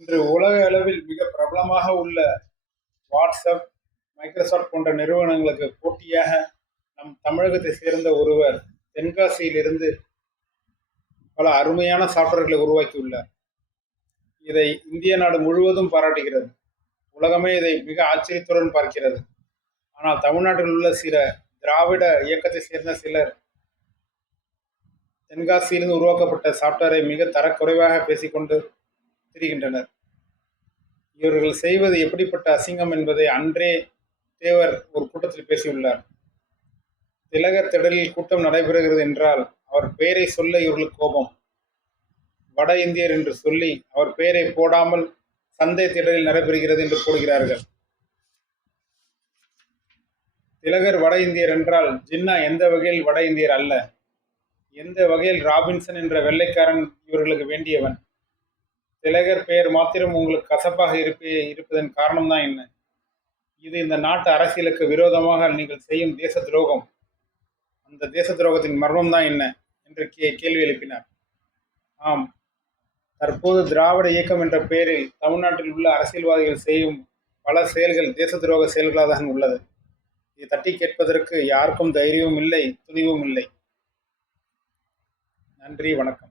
இன்று உலக அளவில் மிக பிரபலமாக உள்ள வாட்ஸ்அப், மைக்ரோசாஃப்ட் போன்ற நிறுவனங்களுக்கு போட்டியாக நம் தமிழகத்தை சேர்ந்த ஒருவர் தென்காசியிலிருந்து பல அருமையான சாஃப்ட்வேர்களை உருவாக்கியுள்ளார். இதை இந்திய நாடு முழுவதும் பாராட்டுகிறது. உலகமே இதை மிக ஆச்சரியத்துடன் பார்க்கிறது. ஆனால் தமிழ்நாட்டில் உள்ள சில திராவிட இயக்கத்தை சேர்ந்த சிலர் தென்காசியிலிருந்து உருவாக்கப்பட்ட சாஃப்ட்வேரை மிக தரக்குறைவாக பேசிக்கொண்டு திரிகின்றனர். இவர்கள் செய்வது எப்படிப்பட்ட அசிங்கம் என்பதை அன்றே தேவர் ஒரு கூட்டத்தில் பேசியுள்ளார். திலகர் திடலில் கூட்டம் நடைபெறுகிறது என்றால் அவர் பெயரை சொல்ல இவர்களுக்கு கோபம். வட இந்தியர் என்று சொல்லி அவர் பெயரை போடாமல் சந்தை திடலில் நடைபெறுகிறது என்று போடுகிறார்கள். திலகர் வட இந்தியர் என்றால் ஜின்னா எந்த வகையில் வட இந்தியர் அல்ல. எந்த வகையில் ராபின்சன் என்ற வெள்ளைக்காரன் இவர்களுக்கு வேண்டியவன். திலகர் பெயர் மாத்திரம் உங்களுக்கு கசப்பாக இருப்பதன் காரணம்தான் என்ன? இது இந்த நாட்டு அரசியலுக்கு விரோதமாக நீங்கள் செய்யும் தேச துரோகம். அந்த தேச துரோகத்தின் மர்மம் தான் என்ன என்று கேள்வி எழுப்பினார். ஆம், தற்போது திராவிட இயக்கம் என்ற பெயரில் தமிழ்நாட்டில் உள்ள அரசியல்வாதிகள் செய்யும் பல செயல்கள் தேச துரோக செயல்களாக தான் உள்ளது. இதை தட்டி கேட்பதற்கு யாருக்கும் தைரியமும் இல்லை, துணிவும் இல்லை. நன்றி, வணக்கம்.